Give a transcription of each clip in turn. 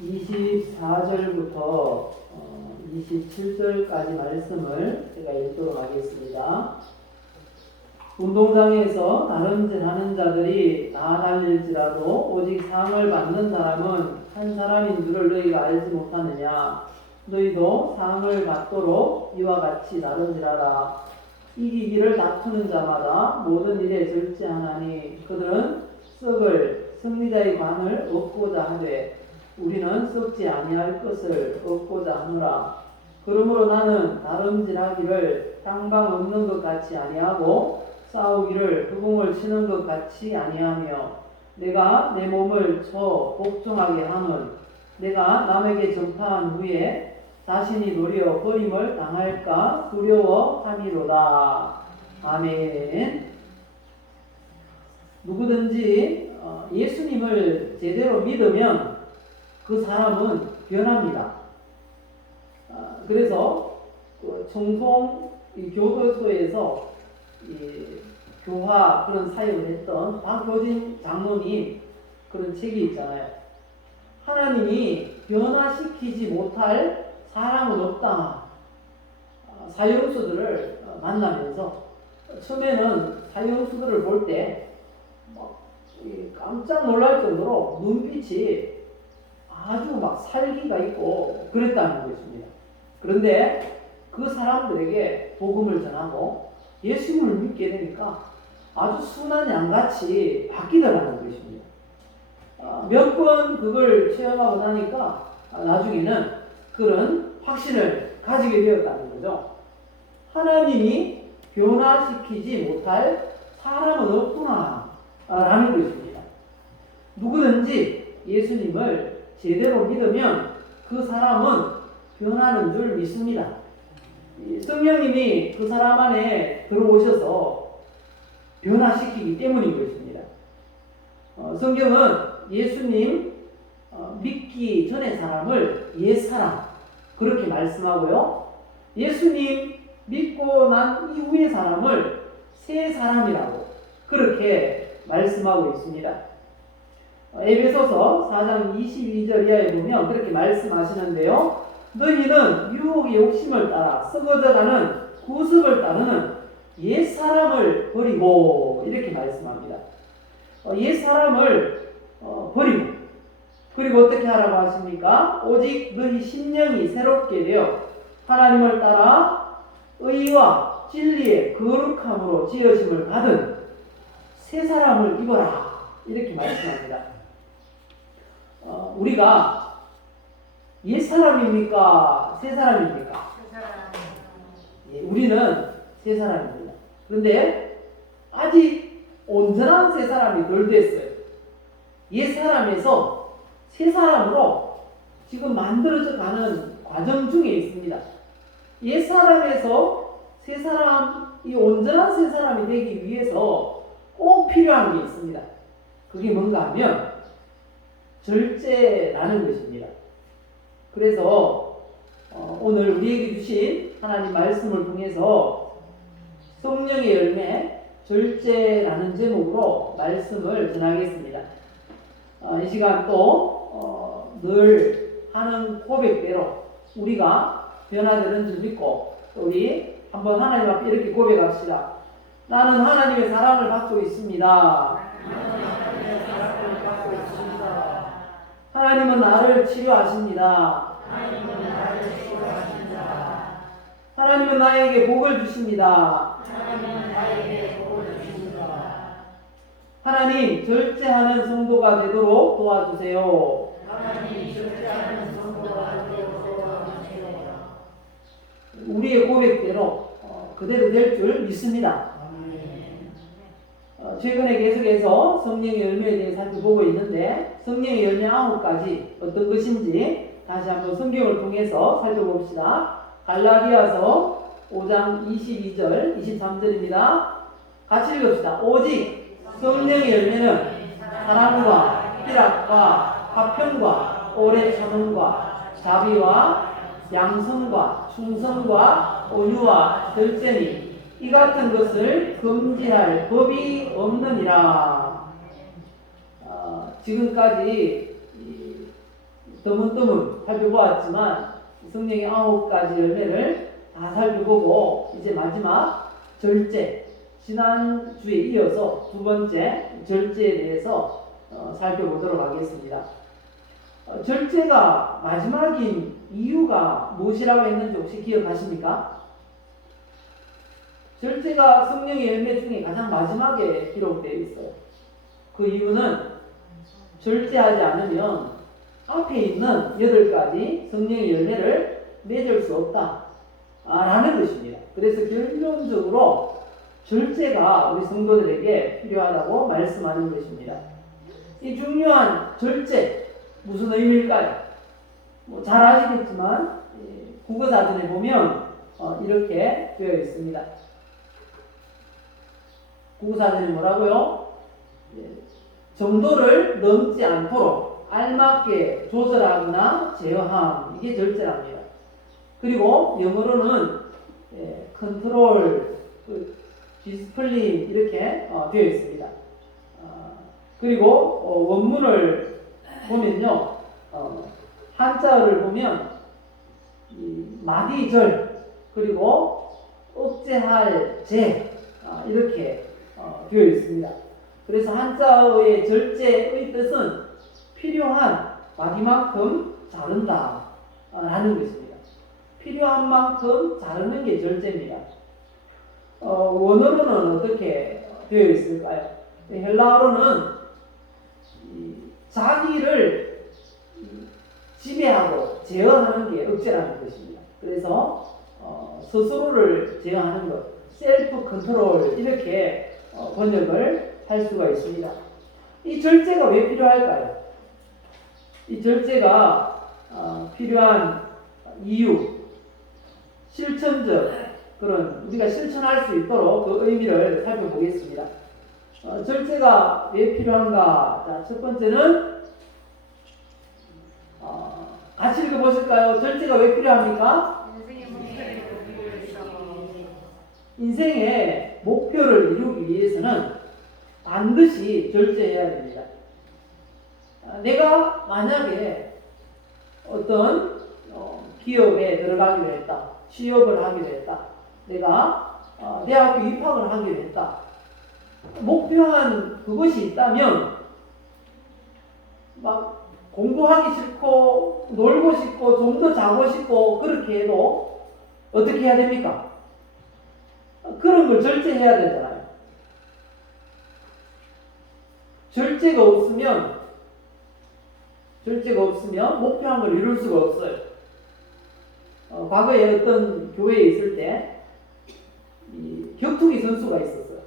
24절부터 27절까지 말씀을 제가 읽도록 하겠습니다. 운동장에서 다름질하는 자들이 다 달릴지라도 오직 상을 받는 사람은 한 사람인 줄을 너희가 알지 못하느냐. 너희도 상을 받도록 이와 같이 다름질하라. 이기기를 다투는 자마다 모든 일에 절제하나니 그들은 썩을 승리자의 관을 얻고자 하되 우리는 썩지 아니할 것을 얻고자 하노라. 그러므로 나는 다름질하기를 땅방 없는 것 같이 아니하고 싸우기를 흑공을 치는 것 같이 아니하며 내가 내 몸을 쳐 복종하게 함은 내가 남에게 전파한 후에 자신이 도리어 버림을 당할까 두려워함이로다. 아멘. 누구든지 예수님을 제대로 믿으면 그 사람은 변합니다. 그래서 청송 교도소에서 교화 그런 사역을 했던 박효진 장로님 그런 책이 있잖아요. 하나님이 변화시키지 못할 사람은 없다. 사형수들을 만나면서 처음에는 사형수들을 볼 때 깜짝 놀랄 정도로 눈빛이 아주 막 살기가 있고 그랬다는 것입니다. 그런데 그 사람들에게 복음을 전하고 예수님을 믿게 되니까 아주 순한 양같이 바뀌더라는 것입니다. 몇 번 그걸 체험하고 나니까 나중에는 그런 확신을 가지게 되었다는 거죠. 하나님이 변화시키지 못할 사람은 없구나 라는 것입니다. 누구든지 예수님을 제대로 믿으면 그 사람은 변하는 줄 믿습니다. 성령님이 그 사람 안에 들어오셔서 변화시키기 때문인 것입니다. 성경은 예수님 믿기 전의 사람을 옛사람 그렇게 말씀하고요. 예수님 믿고 난 이후의 사람을 새 사람이라고 그렇게 말씀하고 있습니다. 에베소서 4장 22절 이하에 보면 그렇게 말씀하시는데요. 너희는 유혹의 욕심을 따라 썩어져가는 구습을 따르는 옛사람을 버리고 이렇게 말씀합니다. 옛사람을 버리고 그리고 어떻게 하라고 하십니까? 오직 너희 심령이 새롭게 되어 하나님을 따라 의와 진리의 거룩함으로 지으심을 받은 새 사람을 입어라 이렇게 말씀합니다. 우리가 옛 사람입니까? 새 사람입니까? 예, 우리는 새 사람입니다. 그런데 아직 온전한 새 사람이 덜 됐어요. 옛 사람에서 새 사람으로 지금 만들어져 가는 과정 중에 있습니다. 옛 사람에서 새 사람, 이 온전한 새 사람이 되기 위해서 꼭 필요한 게 있습니다. 그게 뭔가 하면 절제라는 것입니다. 그래서 오늘 우리에게 주신 하나님 말씀을 통해서 성령의 열매 절제라는 제목으로 말씀을 전하겠습니다. 이 시간 또 늘 하는 고백대로 우리가 변화되는 줄 믿고 또 우리 한번 하나님 앞에 이렇게 고백합시다. 나는 하나님의 사랑을 받고 있습니다. 하나님은 나를 치료하십니다. 하나님은 나에게 복을 주십니다. 하나님, 절제하는 성도가 되도록 도와주세요. 우리의 고백대로 그대로 될 줄 믿습니다. 최근에 계속해서 성령의 열매에 대해 살펴보고 있는데 성령의 열매 9가지 어떤 것인지 다시 한번 성경을 통해서 살펴봅시다. 갈라디아서 5장 22절 23절입니다. 같이 읽읍시다. 오직 성령의 열매는 사랑과 희락과 화평과 오래 참음과 자비와 양선과 충성과 온유와 절제니 이 같은 것을 금지할 법이 없느니라. 지금까지 드문드문 살펴보았지만 성령의 9가지 열매를 다 살펴보고 이제 마지막 절제, 지난주에 이어서 두 번째 절제에 대해서 살펴보도록 하겠습니다. 절제가 마지막인 이유가 무엇이라고 했는지 혹시 기억하십니까? 절제가 성령의 열매 중에 가장 마지막에 기록되어 있어요. 그 이유는 절제하지 않으면 앞에 있는 8가지 성령의 열매를 맺을 수 없다 라는 것입니다. 그래서 결론적으로 절제가 우리 성도들에게 필요하다고 말씀하는 것입니다. 이 중요한 절제 무슨 의미일까요? 잘 아시겠지만 국어사전에 보면 이렇게 되어 있습니다. 국어사전이 뭐라고요? 정도를 넘지 않도록 알맞게 조절하거나 제어함, 이게 절제랍니다. 그리고 영어로는 컨트롤, 디스플린 이렇게 되어 있습니다. 그리고 원문을 보면요, 한자어를 보면 마디절 그리고 억제할 제 이렇게 되어 있습니다. 그래서 한자어의 절제의 뜻은 필요한 마디만큼 자른다 라는 것입니다. 필요한 만큼 자르는 게 절제입니다. 원어로는 어떻게 되어 있을까요? 헬라어로는 자기를 지배하고 제어하는 게 억제라는 것입니다. 그래서 스스로를 제어하는 것, 셀프 컨트롤 이렇게 번역을 할 수가 있습니다. 이 절제가 왜 필요할까요? 이 절제가 필요한 이유, 실천적 그런 우리가 실천할 수 있도록 그 의미를 살펴보겠습니다. 절제가 왜 필요한가? 자, 첫 번째는 같이 읽어보실까요? 절제가 왜 필요합니까? 인생의 목표를 이루기 위해서는 반드시 절제해야 됩니다. 내가 만약에 어떤 기업에 들어가기로 했다. 취업을 하기로 했다. 내가 대학교 입학을 하기로 했다. 목표한 그것이 있다면 막 공부하기 싫고 놀고 싶고 좀 더 자고 싶고 그렇게 해도 어떻게 해야 됩니까? 그런 걸 절제해야 되잖아요. 절제가 없으면 목표한 걸 이룰 수가 없어요. 과거에 어떤 교회에 있을 때 격투기 선수가 있었어요.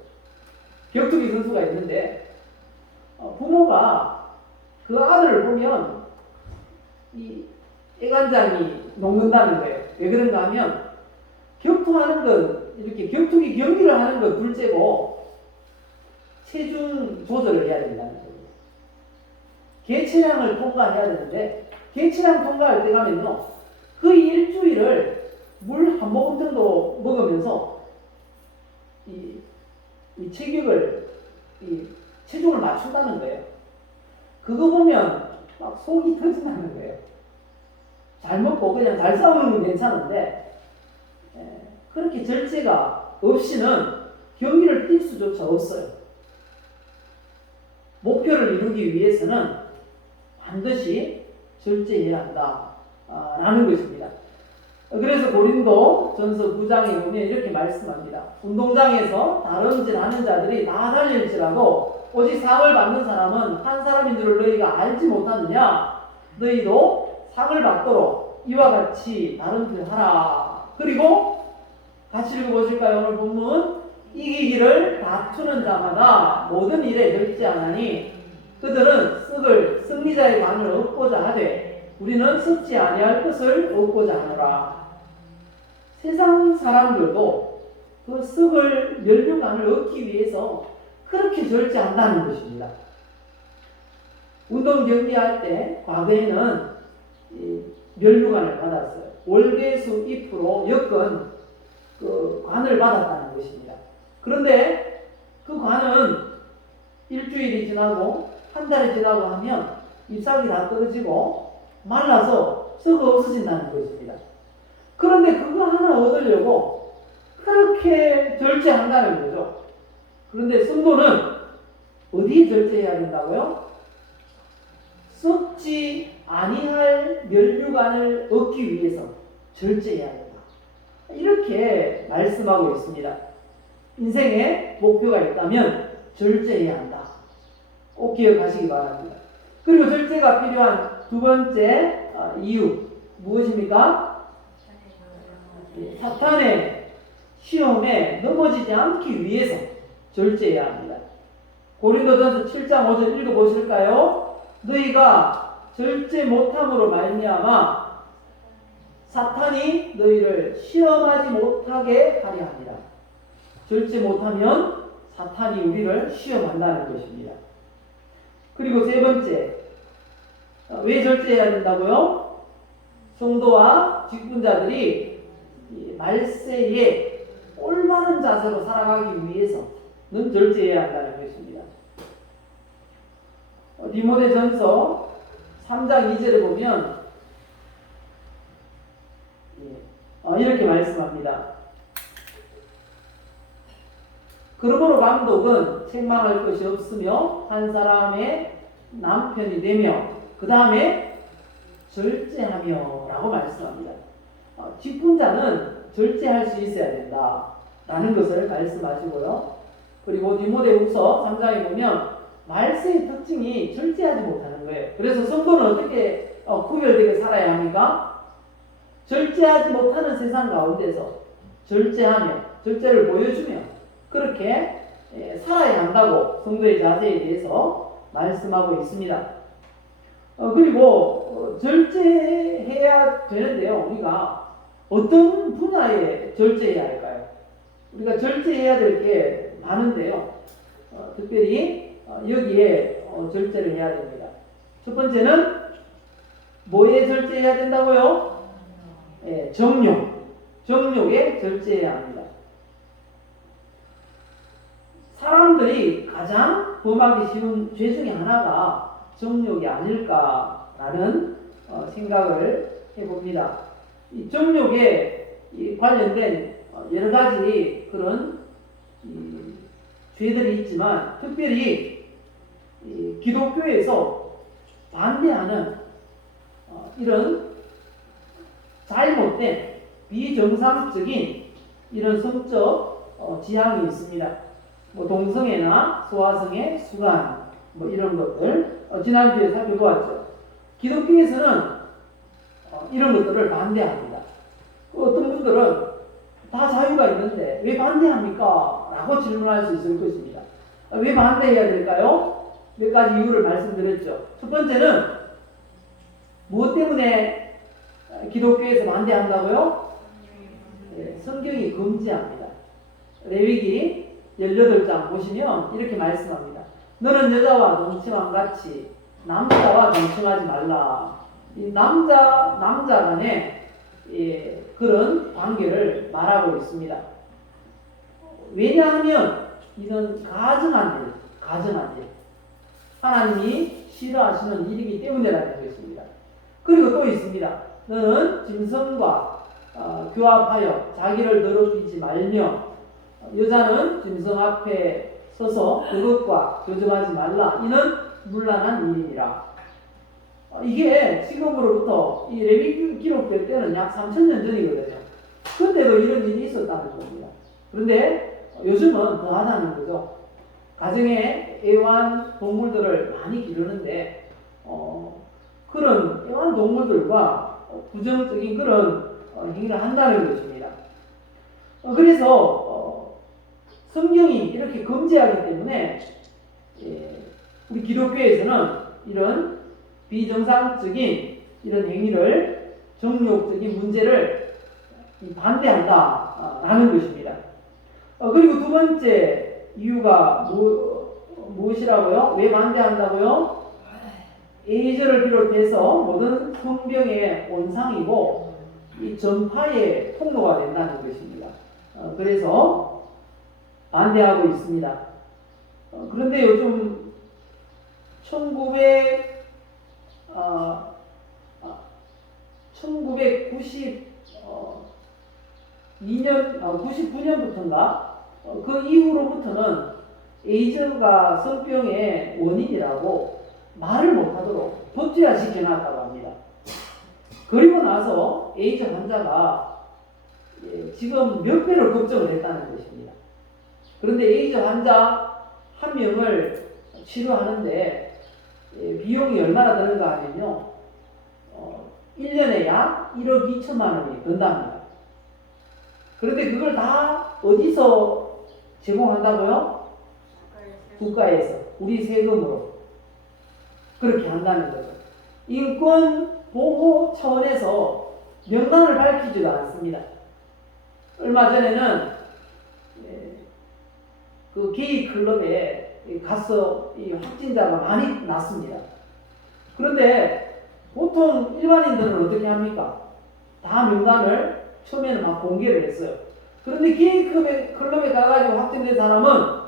격투기 선수가 있는데 부모가 그 아들을 보면 이 애간장이 녹는다는 거예요. 왜 그런가 하면 격투하는 건 이렇게 격투기 경기를 하는 건 둘째고 체중 조절을 해야 된다는 거예요. 계체량을 통과해야 되는데 계체량 통과할 때 가면요 그 일주일을 물 한 모금 정도 먹으면서 이 체격을 체중을 맞춘다는 거예요. 그거 보면 막 속이 터진다는 거예요. 잘 먹고 그냥 잘 싸우는 건 괜찮은데 그렇게 절제가 없이는 경기를 뛸 수조차 없어요. 목표를 이루기 위해서는 반드시 절제해야 한다 라는 것입니다. 그래서 고린도 전서 9장에 보면 이렇게 말씀합니다. 운동장에서 다름질하는 자들이 다 달릴지라도 오직 상을 받는 사람은 한 사람인 줄을 너희가 알지 못하느냐? 너희도 상을 받도록 이와 같이 다름질하라. 그리고 같이 읽어보실까요? 오늘 본문 이기기를 다투는 자마다 모든 일에 절제하나니 그들은 썩을 승리자의 관을 얻고자 하되 우리는 썩지 아니할 것을 얻고자 하노라. 세상 사람들도 그 썩을 면류관을 얻기 위해서 그렇게 절제한다는 것입니다. 운동 경기할 때 과거에는 면류관을 받았어요. 월계수 잎으로 엮은 그 관을 받았다는 것입니다. 그런데 그 관은 일주일이 지나고 한 달이 지나고 하면 잎사귀 다 떨어지고 말라서 썩어 없어진다는 것입니다. 그런데 그거 하나 얻으려고 그렇게 절제한다는 거죠. 그런데 성도는 어디에 절제해야 된다고요? 썩지 아니할 면류관을 얻기 위해서 절제해야 된다. 이렇게 말씀하고 있습니다. 인생에 목표가 있다면 절제해야 한다. 꼭 기억하시기 바랍니다. 그리고 절제가 필요한 두 번째 이유 무엇입니까? 사탄의 시험에 넘어지지 않기 위해서 절제해야 합니다. 고린도전서 7장 5절 읽어보실까요? 너희가 절제 못함으로 말미암아 사탄이 너희를 시험하지 못하게 하려 합니다. 절제 못하면 사탄이 우리를 시험한다는 것입니다. 그리고 세 번째, 왜 절제해야 된다고요? 성도와 직분자들이 말세에 올바른 자세로 살아가기 위해서는 절제해야 한다는 것입니다. 디모데전서 3장 2절을 보면 이렇게 말씀합니다. 그러므로 감독은 책망할 것이 없으며 한 사람의 남편이 되며 그 다음에 절제하며 라고 말씀합니다. 직분자는 절제할 수 있어야 된다 라는 것을 말씀하시고요. 그리고 디모데후서 3장에 보면 말세의 특징이 절제하지 못하는 거예요. 그래서 성도는 어떻게 구별되게 살아야 합니까? 절제하지 못하는 세상 가운데서 절제하며 절제를 보여주며 그렇게 살아야 한다고 성도의 자세에 대해서 말씀하고 있습니다. 그리고 절제해야 되는데요. 우리가 어떤 분야에 절제해야 할까요? 우리가 절제해야 될 게 많은데요. 특별히 여기에 절제를 해야 됩니다. 첫 번째는 뭐에 절제해야 된다고요? 정욕에 절제해야 합니다. 사람들이 가장 범하기 쉬운 죄 중에 하나가 정욕이 아닐까라는 생각을 해봅니다. 이 정욕에 관련된 여러 가지 그런 죄들이 있지만 특별히 기독교에서 반대하는 이런 잘못된 비정상적인 이런 성적 지향이 있습니다. 동성애나 소아성애, 수간 이런 것들 지난주에 살펴보았죠. 기독교에서는 이런 것들을 반대합니다. 어떤 분들은 다 자유가 있는데 왜 반대합니까? 라고 질문할 수 있을 것입니다. 왜 반대해야 될까요? 몇 가지 이유를 말씀드렸죠. 첫 번째는 무엇 때문에 기독교에서 반대한다고요? 성경이 금지합니다. 레위기 18장 보시면 이렇게 말씀합니다. 너는 여자와 동침함 같이 남자와 동침하지 말라. 이 남자 간에 그런 관계를 말하고 있습니다. 왜냐하면 이는 가증한 일, 하나님이 싫어하시는 일이기 때문이라는 것입니다. 그리고 또 있습니다. 너는 짐승과 교합하여 자기를 더럽히지 말며 여자는 짐승 앞에 서서 그것과 교접하지 말라. 이는 문란한 일이니라. 이게 지금으로부터 이 레위기 기록될 때는 약 3000년 전이거든요. 그때도 이런 일이 있었다는 겁니다. 그런데 요즘은 더하다는 거죠. 가정에 애완 동물들을 많이 기르는데 그런 애완 동물들과 부정적인 그런 행위를 한다는 것입니다. 그래서 성경이 이렇게 금지하기 때문에 우리 기독교에서는 이런 비정상적인 이런 행위를 정욕적인 문제를 반대한다라는 것입니다. 그리고 두 번째 이유가 무엇이라고요? 왜 반대한다고요? 에이즈를 비롯해서 모든 성병의 원상이고 이 전파의 통로가 된다는 것입니다. 그래서 반대하고 있습니다. 그런데 요즘 99년부터인가 그 이후로부터는 에이즈가 성병의 원인이라고 말을 못하도록 법제화 시켜놨다고 합니다. 그리고 나서 에이즈 환자가 지금 몇 배로 급증을 했다는 것입니다. 그런데 에이즈 환자 한 명을 치료하는데 비용이 얼마나 드는가 하면요, 1년에 약 1억 2천만 원이 든답니다. 그런데 그걸 다 어디서 제공한다고요? 국가에서 우리 세금으로 그렇게 한다는 거죠. 인권 보호 차원에서 명단을 밝히지도 않습니다. 얼마 전에는 그 게이 클럽에 가서 이 확진자가 많이 났습니다. 그런데 보통 일반인들은 어떻게 합니까? 다 명단을 처음에는 막 공개를 했어요. 그런데 게이 클럽에 가가지고 확진된 사람은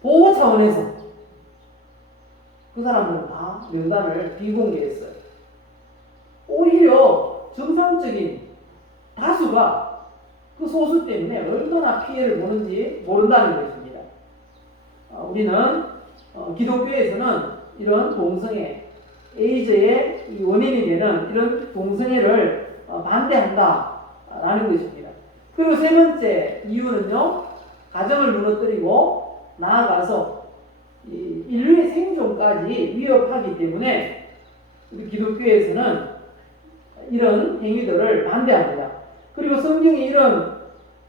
보호 차원에서 그 사람들은 다 명단을 비공개했어요. 오히려 정상적인 다수가 그 소수 때문에 얼마나 피해를 보는지 모른다는 것입니다. 우리는 기독교에서는 이런 동성애, 에이즈의 이 원인이 되는 이런 동성애를 반대한다라는 것입니다. 그리고 세 번째 이유는요, 가정을 무너뜨리고 나아가서 인류의 생존까지 위협하기 때문에 우리 기독교에서는 이런 행위들을 반대합니다. 그리고 성경이 이런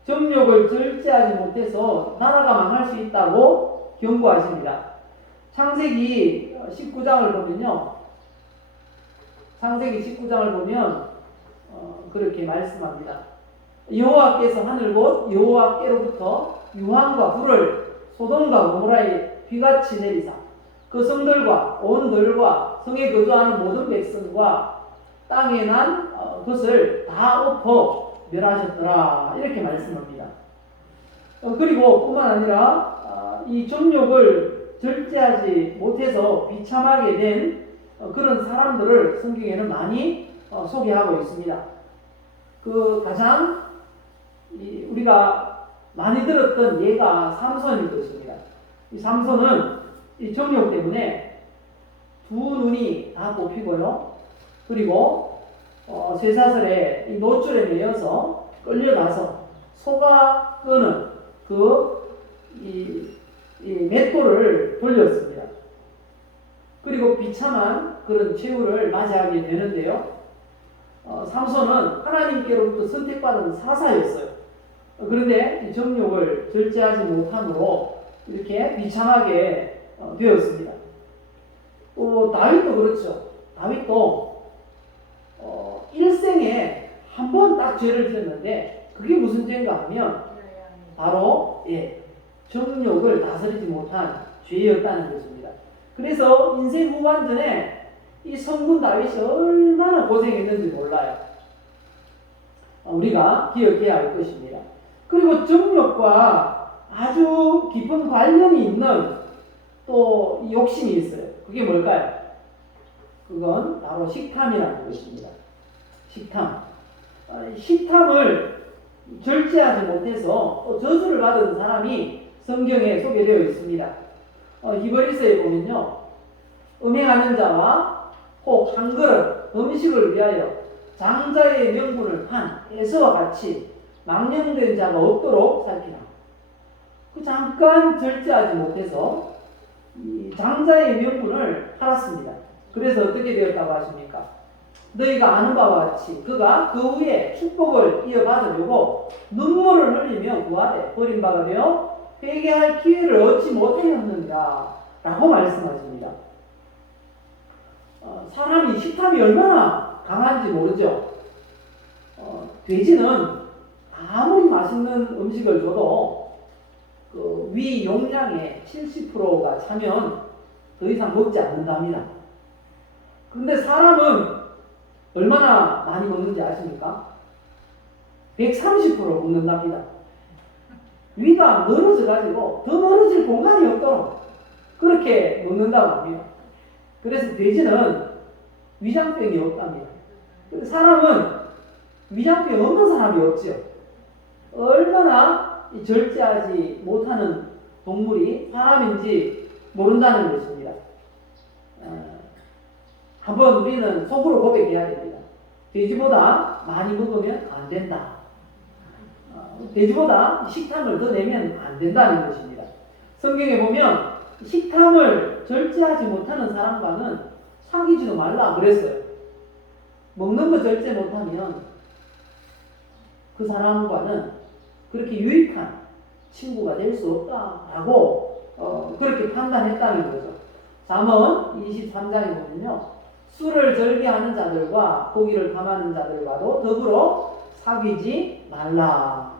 정욕을 절제하지 못해서 나라가 망할 수 있다고 경고하십니다. 창세기 19장을 보면요, 창세기 19장을 보면 그렇게 말씀합니다. 여호와께서 하늘 곧 여호와께로부터 유황과 불을 소돔과 고모라에 비같이 내리사 그 성들과 온 들과 성에 거주하는 모든 백성과 땅에 난 것을 다 엎어 멸하셨더라, 이렇게 말씀합니다. 그리고 뿐만 아니라 이 정욕을 절제하지 못해서 비참하게 된 그런 사람들을 성경에는 많이 소개하고 있습니다. 그 가장 우리가 많이 들었던 예가 삼손일 것입니다. 이 삼손은 이 정욕 때문에 두 눈이 다 뽑히고요, 그리고 쇠사슬에 이 노줄에 매여서 끌려가서 소가 끄는 이 맷돌을 돌렸습니다. 그리고 비참한 그런 최후를 맞이하게 되는데요, 삼손은 하나님께로부터 선택받은 사사였어요. 그런데 이 정욕을 절제하지 못함으로 이렇게 비참하게 되었습니다. 또 다윗도 그렇죠. 다윗도 일생에 한 번 딱 죄를 지었는데 그게 무슨 죄인가 하면 바로 정욕을 다스리지 못한 죄였다는 것입니다. 그래서 인생 후반전에 이 성군 다윗이 얼마나 고생했는지 몰라요. 우리가 기억해야 할 것입니다. 그리고 정욕과 아주 깊은 관련이 있는 또 욕심이 있어요. 그게 뭘까요? 그건 바로 식탐이라는 것입니다. 식탐. 식탐을 절제하지 못해서 또 저주를 받은 사람이 성경에 소개되어 있습니다. 히브리서에 보면요, 음행하는 자와 혹 한 그릇 음식을 위하여 장자의 명분을 판 에서와 같이 망령된 자가 없도록 살피라. 그 잠깐 절제하지 못해서 이 장자의 명분을 팔았습니다. 그래서 어떻게 되었다고 하십니까? 너희가 아는 바와 같이 그가 그 후에 축복을 이어받으려고 눈물을 흘리며 구하되 버림받아 되어 회개할 기회를 얻지 못하였느니라 라고 말씀하십니다. 사람이 식탐이 얼마나 강한지 모르죠. 돼지는 아무리 맛있는 음식을 줘도 그 위 용량의 70%가 차면 더 이상 먹지 않는답니다. 그런데 사람은 얼마나 많이 먹는지 아십니까? 130% 먹는답니다. 위가 늘어져 가지고 더 늘어질 공간이 없도록 그렇게 먹는다고 합니다. 그래서 돼지는 위장병이 없답니다. 사람은 위장병 없는 사람이 없지요. 얼마나 절제하지 못하는 동물이 사람인지 모른다는 것입니다. 한번 우리는 속으로 고백해야 됩니다. 돼지보다 많이 먹으면 안 된다. 돼지보다 식탐을 더 내면 안 된다는 것입니다. 성경에 보면 식탐을 절제하지 못하는 사람과는 사귀지도 말라 그랬어요. 먹는 거 절제 못하면 그 사람과는 그렇게 유익한 친구가 될 수 없다라고 그렇게 판단했다는 거죠. 잠언 23장에 보면요, 술을 절개하는 자들과 고기를 탐하는 자들과도 더불어 사귀지 말라.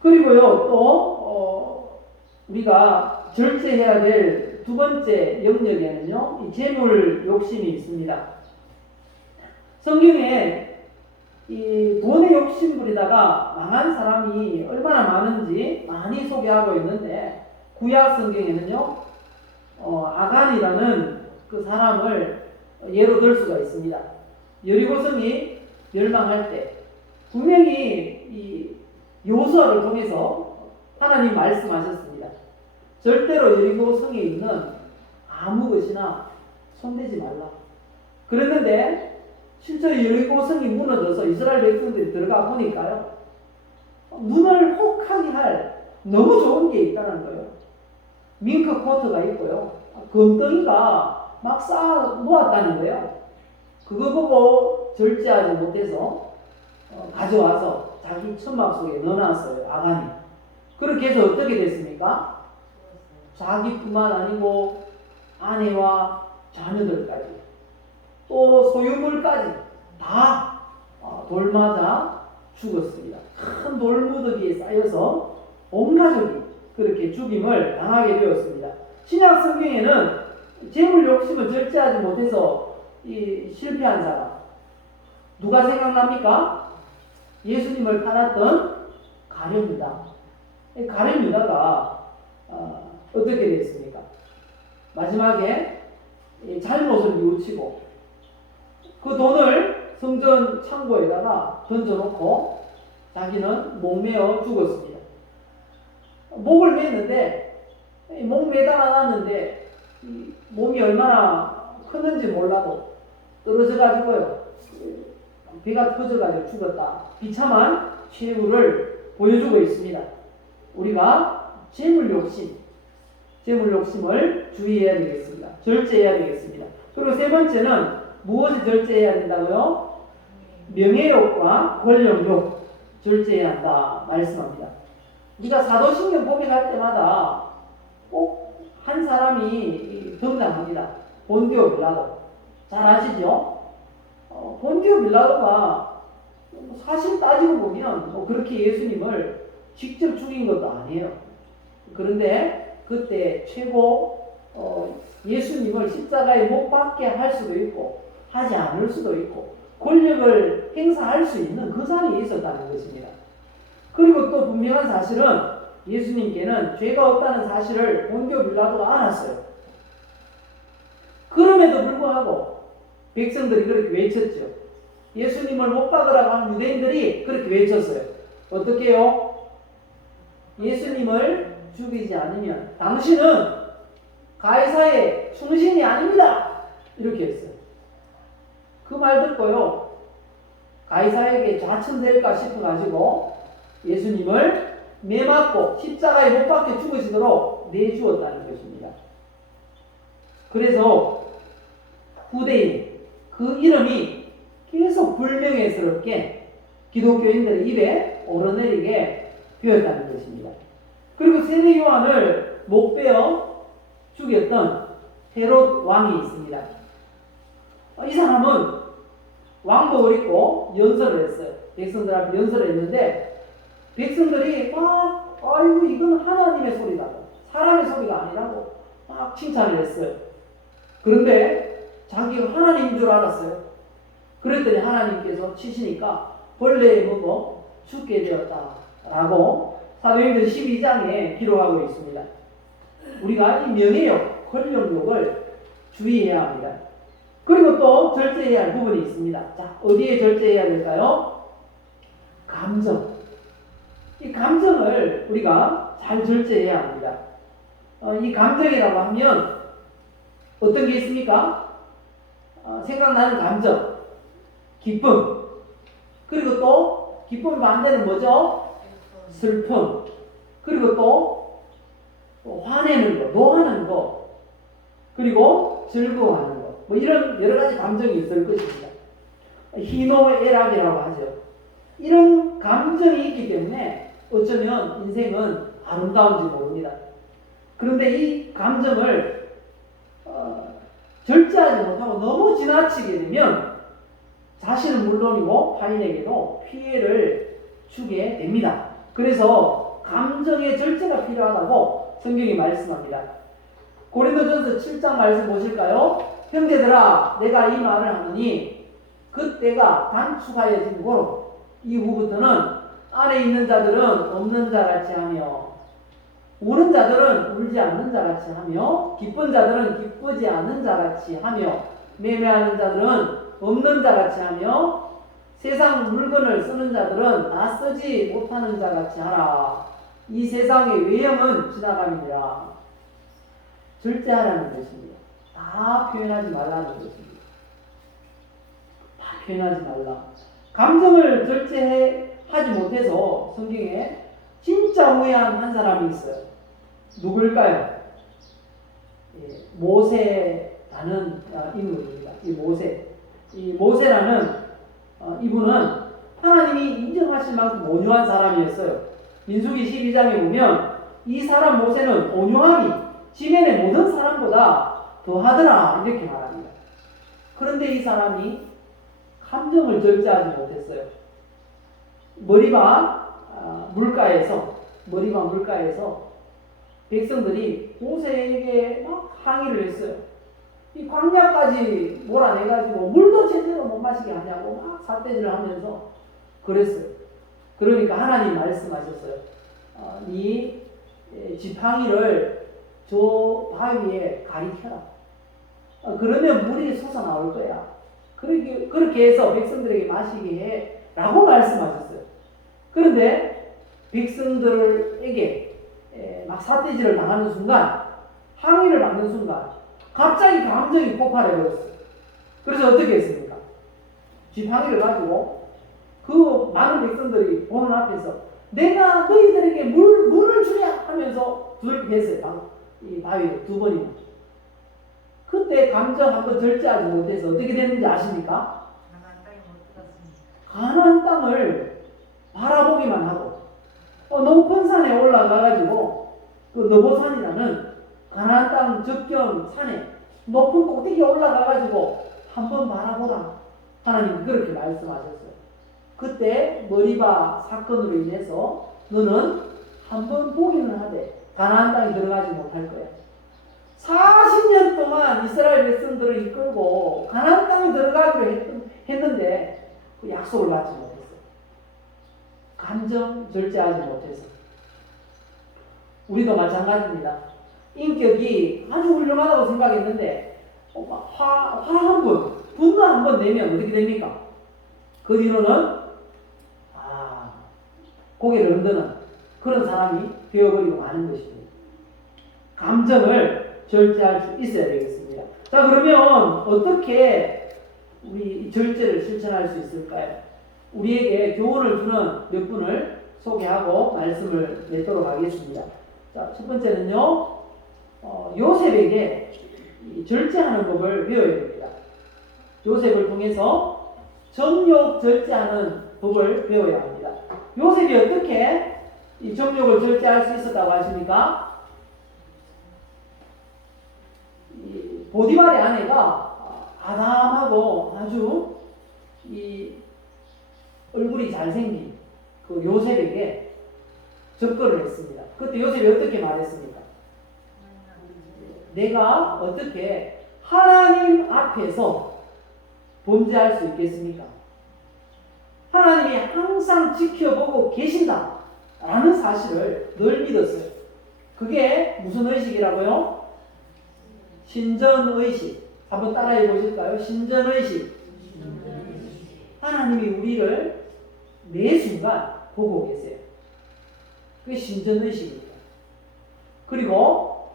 그리고요, 또 우리가 절제해야 될 두 번째 영역에는요, 이 재물 욕심이 있습니다. 성경에 이 돈의 욕심부리다가 망한 사람이 얼마나 많은지 많이 소개하고 있는데, 구약 성경에는요, 아간이라는 그 사람을 예로 들 수가 있습니다. 여리고성이 멸망할 때 분명히 이 요수아를 통해서 하나님 말씀하셨습니다. 절대로 여리고성에 있는 아무 것이나 손대지 말라. 그랬는데 실제로 여리고성이 무너져서 이스라엘 백성들이 들어가 보니까요, 눈을 혹하게 할 너무 좋은 게 있다는 거예요. 밍크 코트가 있고요, 금덩이가 막 쌓아 놓았다는 거예요. 그거 보고 절제하지 못해서 가져와서 자기 천막 속에 넣어놨어요, 아간이. 그렇게 해서 어떻게 됐습니까? 자기뿐만 아니고 아내와 자녀들까지 또 소유물까지 다 돌맞아 죽었습니다. 큰 돌무더기에 쌓여서 온 가족이 그렇게 죽임을 당하게 되었습니다. 신약 성경에는 재물 욕심을 절제하지 못해서 실패한 사람 누가 생각납니까? 예수님을 팔았던 가룟 유다. 가룟 유다가 어떻게 됐습니까? 마지막에 잘못을 뉘우치고 그 돈을 성전 창고에다가 던져놓고 자기는 목매어 죽었습니다. 목을 맸는데 목 매달아놨는데 몸이 얼마나 크는지 몰라도 떨어져가지고요, 배가 터져가지고 죽었다. 비참한 최후를 보여주고 있습니다. 우리가 재물 욕심을 주의해야 되겠습니다. 절제해야 되겠습니다. 그리고 세 번째는 무엇을 절제해야 된다고요? 명예욕과 권력욕 절제해야 한다 말씀합니다. 우리가 사도신경 고백할 때마다 꼭 한 사람이 등장합니다. 본디오 빌라도. 잘 아시죠? 본디오 빌라도가 사실 따지고 보면 그렇게 예수님을 직접 죽인 것도 아니에요. 그런데 그때 최고 예수님을 십자가에 못 박게 할 수도 있고 하지 않을 수도 있고 권력을 행사할 수 있는 그 자리에 있었다는 것입니다. 그리고 또 분명한 사실은 예수님께는 죄가 없다는 사실을 본디오 빌라도가 알았어요. 그럼에도 불구하고 백성들이 그렇게 외쳤죠. 예수님을 못 박으라고 하는 유대인들이 그렇게 외쳤어요. 어떻게 해요? 예수님을 죽이지 않으면 당신은 가이사의 충신이 아닙니다. 이렇게 했어요. 그 말 듣고요, 가이사에게 좌천될까 싶어가지고 예수님을 매맞고 십자가에 못 박혀 죽으시도록 내주었다는 것입니다. 그래서 후대인 그 이름이 계속 불명예스럽게 기독교인들의 입에 오르내리게 되었다는 것입니다. 그리고 세례 요한을 목베어 죽였던 헤롯 왕이 있습니다. 이 사람은 왕복을 입고 연설을 했어요. 백성들 앞에 연설을 했는데 백성들이 막 아이고 이건 하나님의 소리다, 사람의 소리가 아니라고 막 칭찬을 했어요. 그런데 자기가 하나님인 줄 알았어요. 그랬더니 하나님께서 치시니까 벌레에 먹어 죽게 되었다라고 사도행전 12장에 기록하고 있습니다. 우리가 이 명예욕, 권력욕을 주의해야 합니다. 그리고 또 절제해야 할 부분이 있습니다. 자, 어디에 절제해야 될까요? 감정. 이 감정을 우리가 잘 절제해야 합니다. 이 감정이라고 하면 어떤 게 있습니까? 생각나는 감정, 기쁨, 그리고 또 기쁨 반대는 뭐죠? 슬픔, 그리고 또 화내는 거, 노하는 거, 그리고 즐거워하는 거, 뭐 이런 여러 가지 감정이 있을 것입니다. 희노애락이라고 하죠. 이런 감정이 있기 때문에 어쩌면 인생은 아름다운지 모릅니다. 그런데 이 감정을 절제하지 못하고 너무 지나치게 되면 자신은 물론이고 타인에게도 피해를 주게 됩니다. 그래서 감정의 절제가 필요하다고 성경이 말씀합니다. 고린도전서 7장 말씀 보실까요? 형제들아 내가 이 말을 하노니 그때가 단축하여진 고로 이후부터는 안에 있는 자들은 없는 자같이 하며 우는 자들은 울지 않는 자같이 하며 기쁜 자들은 기쁘지 않는 자같이 하며 매매하는 자들은 없는 자같이 하며 세상 물건을 쓰는 자들은 나 쓰지 못하는 자같이 하라. 이 세상의 외형은 지나감이니라. 절제하라는 것입니다. 다 표현하지 말라는 것입니다. 다 표현하지 말라. 감정을 절제하지 못해서 성경에 진짜 후회한 한 사람이 있어요. 누굴까요? 모세라는 인물입니다. 이 모세라는 이분은 하나님이 인정하실 만큼 온유한 사람이었어요. 민수기 12장에 보면 이 사람 모세는 온유함이 지면의 모든 사람보다 더하더라 이렇게 말합니다. 그런데 이 사람이 감정을 절제하지 못했어요. 머리바 물가에서 백성들이 모세에게 막 항의를 했어요. 이 광야까지 몰아내가지고 물도 제대로 못 마시게 하냐고 막 삿대질을 하면서 그랬어요. 그러니까 하나님 말씀하셨어요. 네 지팡이를 저 바위에 가리켜라. 그러면 물이 솟아나올 거야. 그렇게 해서 백성들에게 마시게 해 라고 말씀하셨어요. 그런데 백성들에게 막 삿대질을 당하는 순간, 항의를 받는 순간 갑자기 감정이 폭발해버렸어요. 그래서 어떻게 했습니까? 지팡이를 가지고 그 많은 백성들이 보는 앞에서 내가 너희들에게 물을 주랴 하면서 두들겨 팼어요. 이 바위를 2번이나. 그때 감정 한번 절제하지 못해서 어떻게 됐는지 아십니까? 가나안 땅을 바라보기만 하고 높은 산에 올라가가지고 그 너보산이라는 가나안 땅 접경 산에 높은 꼭대기에 올라가가지고 한번 바라보라. 하나님 그렇게 말씀하셨어요. 그때 머리바 사건으로 인해서 너는 한번 보기는 하되 가나안 땅에 들어가지 못할 거야. 40년 동안 이스라엘 백성들을 이끌고 가나안 땅에 들어가기로 했는데 그 약속을 받지 못했어요. 감정 절제하지 못해서. 우리도 마찬가지입니다. 인격이 아주 훌륭하다고 생각했는데 화 한 번, 분노 한 번 내면 어떻게 됩니까? 그 뒤로는 고개를 흔드는 그런 사람이 되어버리고 마는 것입니다. 감정을 절제할 수 있어야 되겠습니다. 자, 그러면 어떻게 우리 절제를 실천할 수 있을까요? 우리에게 교훈을 주는 몇 분을 소개하고 말씀을 맺도록 하겠습니다. 자, 첫 번째는요, 요셉에게 절제하는 법을 배워야 됩니다. 요셉을 통해서 정욕 절제하는 법을 배워야 합니다. 요셉이 어떻게 이 정욕을 절제할 수 있었다고 하십니까? 이 보디발의 아내가 아담하고 아주 이 얼굴이 잘생긴 그 요셉에게 접근을 했습니다. 그때 요셉이 어떻게 말했습니까? 내가 어떻게 하나님 앞에서 범죄할 수 있겠습니까? 하나님이 항상 지켜보고 계신다 라는 사실을 늘 믿었어요. 그게 무슨 의식이라고요? 신전의식. 한번 따라해 보실까요? 신전의식. 하나님이 우리를 매 순간 보고 계세요. 그게 신전의식입니다. 그리고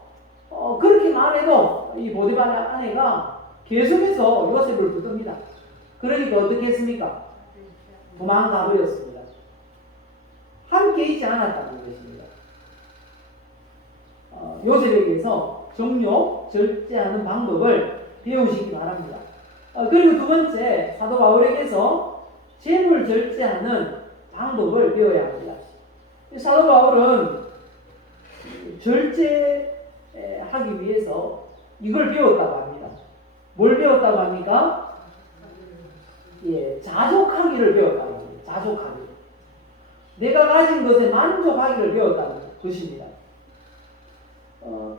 그렇게만 해도 이 보디발 아내가 계속해서 요셉을 붙듭니다. 그러니까 어떻게 했습니까? 도망가 버렸습니다. 함께 있지 않았다는 것입니다. 요셉에게서 정욕 절제하는 방법을 배우시기 바랍니다. 그리고 두 번째, 사도 바울에게서 재물 절제하는 방법을 배워야 합니다. 사도 바울은 절제하기 위해서 이걸 배웠다고 합니다. 뭘 배웠다고 합니까? 예, 자족하기를 배웠다고 합니다. 자족하기. 내가 가진 것에 만족하기를 배웠다는 것입니다.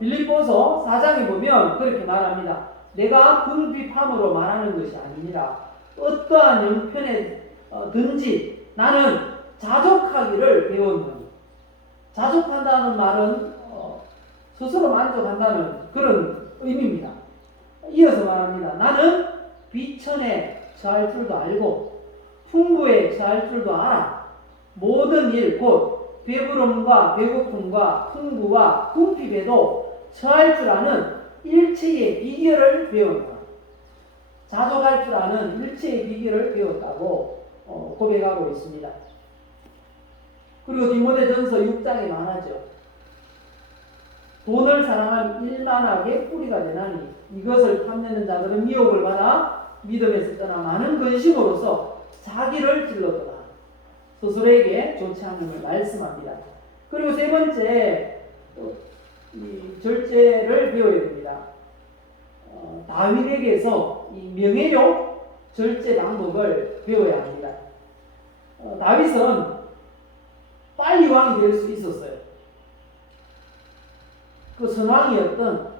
빌립보서 4장에 보면 그렇게 말합니다. 내가 궁핍함으로 말하는 것이 아니니라. 어떠한 형편에 든지 나는 자족하기를 배웠노니. 자족한다는 말은 스스로 만족한다는 그런 의미입니다. 이어서 말합니다. 나는 비천에 처할 줄도 알고 풍부에 처할 줄도 알아. 모든 일 곧 배부름과 배고픔과 풍부와 궁핍에도 처할 줄 아는 일체의 비결을 배웠다. 자족할 줄 아는 일체의 비결을 배웠다고 고백하고 있습니다. 그리고 디모데전서 6장에 말하죠. 돈을 사랑한 일만하게 뿌리가 되나니 이것을 탐내는 자들은 미혹을 받아 믿음에서 떠나 많은 근심으로써 자기를 찔렀도다. 스스로에게 좋지 않음을 말씀합니다. 그리고 세 번째, 이 절제를 배워야 됩니다. 다윗에게서 이 명예욕 절제 방법을 배워야 합니다. 다윗은 빨리 왕이 될 수 있었어요. 그 선왕이었던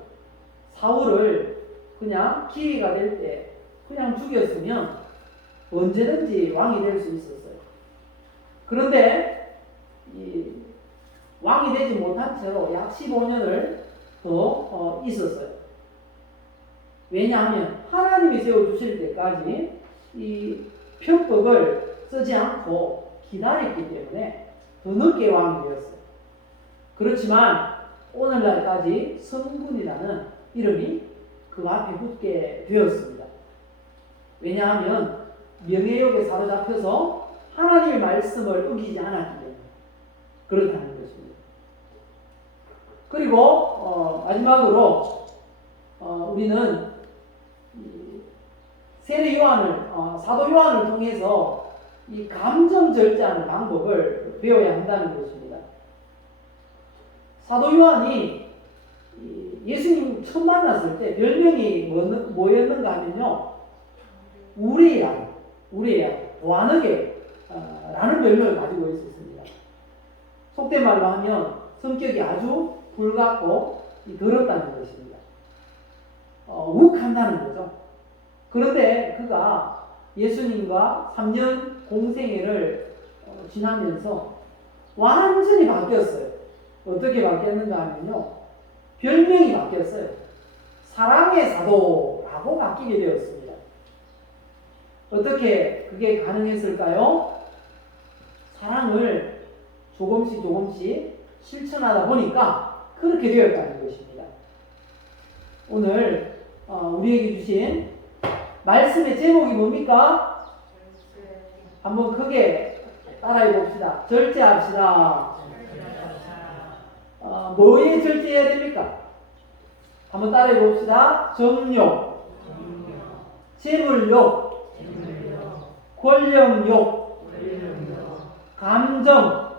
사울을 그냥 기회가 될 때 그냥 죽였으면 언제든지 왕이 될 수 있었어요. 그런데 이 왕이 되지 못한 채로 약 15년을 더 있었어요. 왜냐하면 하나님이 세워주실 때까지 이 편법을 쓰지 않고 기다렸기 때문에 더 늦게 왕이 되었어요. 그렇지만 오늘날까지 성군이라는 이름이 그 앞에 붙게 되었습니다. 왜냐하면 명예욕에 사로잡혀서 하나님의 말씀을 어기지 않았기 때문에 그렇다는 것입니다. 그리고 마지막으로 우리는 세례 요한을 사도 요한을 통해서 이 감정 절제하는 방법을 배워야 한다는 것입니다. 사도 요한이 예수님 처음 만났을 때 별명이 뭐였는가 하면요, 우리의 양, 보아느게 라는 별명을 가지고 있었습니다. 속된 말로 하면 성격이 아주 불같고 더럽다는 것입니다. 욱한다는 거죠. 그런데 그가 예수님과 3년 공생애를 지나면서 완전히 바뀌었어요. 어떻게 바뀌었는가 하면요, 별명이 바뀌었어요. 사랑의 사도라고 바뀌게 되었습니다. 어떻게 그게 가능했을까요? 사랑을 조금씩 실천하다 보니까 그렇게 되었다는 것입니다. 오늘 우리에게 주신 말씀의 제목이 뭡니까? 한번 크게 따라해 봅시다. 절제합시다. 뭐에 절제해야 됩니까? 한번 따라해 봅시다. 정욕, 재물욕, 권력욕, 감정.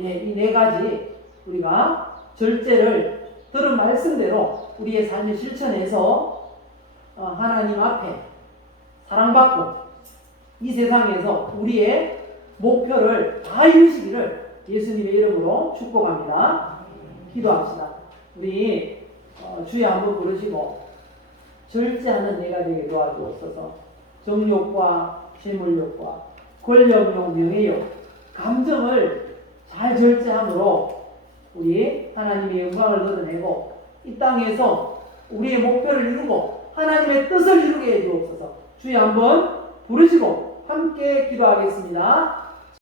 예, 이 네 가지 우리가 절제를 들은 말씀대로 우리의 삶을 실천해서 하나님 앞에 사랑받고 이 세상에서 우리의 목표를 다 이루시기를 예수님의 이름으로 축복합니다. 기도합시다. 우리 주에 한번 부르시고 절제하는 내가 되게 도와주옵소서. 정욕과 재물욕과 권력욕, 명예욕, 감정을 잘 절제함으로 우리 하나님의 영광을 얻어내고 이 땅에서 우리의 목표를 이루고 하나님의 뜻을 이루게 해주옵소서. 주여 한번 부르시고 함께 기도하겠습니다.